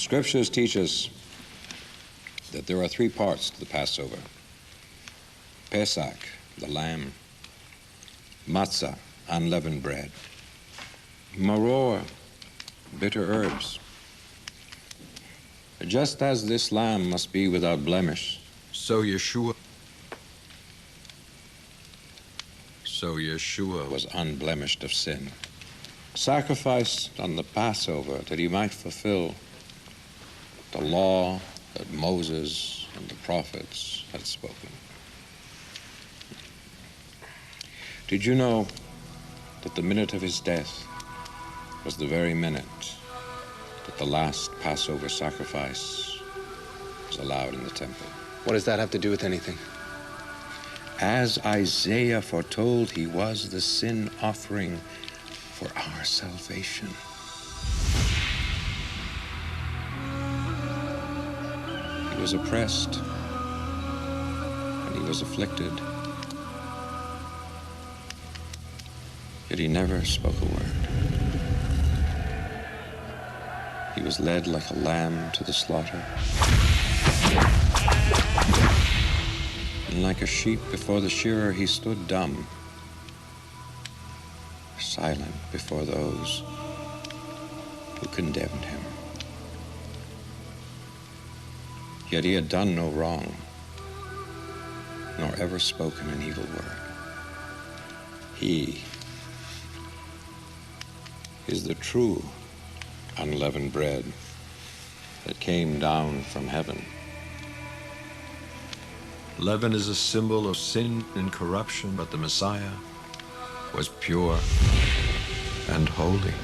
Scriptures teach us that there are three parts to the Passover. Pesach, the lamb. Matzah, unleavened bread. Maror, bitter herbs. Just as this lamb must be without blemish, so Yeshua was unblemished of sin, sacrificed on the Passover that he might fulfill the law that Moses and the prophets had spoken. Did you know that the minute of his death was the very minute that the last Passover sacrifice was allowed in the temple? What does that have to do with anything? As Isaiah foretold, he was the sin offering for our salvation. He was oppressed and he was afflicted, yet he never spoke a word. He was led like a lamb to the slaughter, and like a sheep before the shearer, he stood dumb, silent before those who condemned him. Yet he had done no wrong, nor ever spoken an evil word. He is the true unleavened bread that came down from heaven. Leaven is a symbol of sin and corruption, but the Messiah was pure and holy.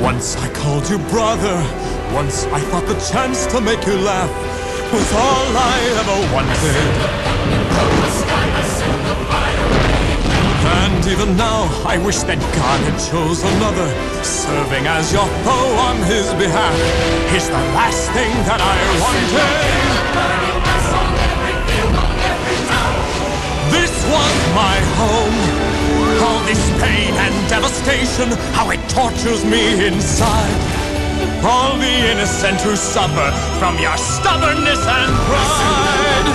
Once I called you brother, once I thought the chance to make you laugh was all I ever wanted. And even now, I wish that God had chose another, serving as your foe on his behalf is the last thing that I wanted. This was my home. All this pain and devastation, how it tortures me inside. All the innocent who suffer from your stubbornness and pride.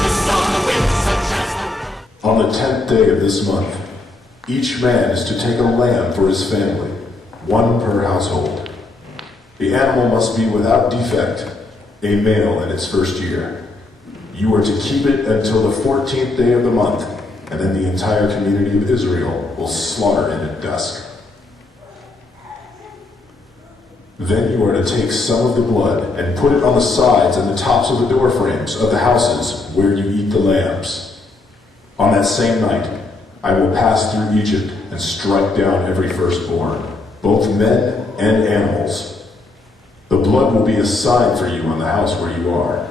On the 10th day of this month, each man is to take a lamb for his family, one per household. The animal must be without defect, a male in its first year. You are to keep it until the 14th day of the month, and then the entire community of Israel will slaughter it at dusk. Then you are to take some of the blood and put it on the sides and the tops of the door frames of the houses where you eat the lambs. On that same night, I will pass through Egypt and strike down every firstborn, both men and animals. The blood will be a sign for you on the house where you are,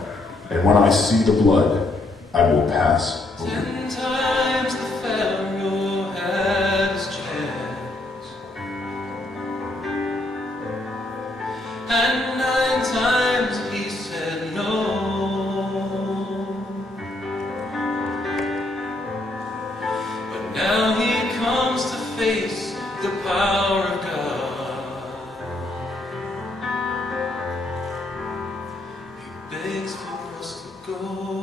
and when I see the blood, I will pass over you. 10 times the Pharaoh had his chance, and 9 times he said no. But now he comes to face the power of God. He begs for us to go.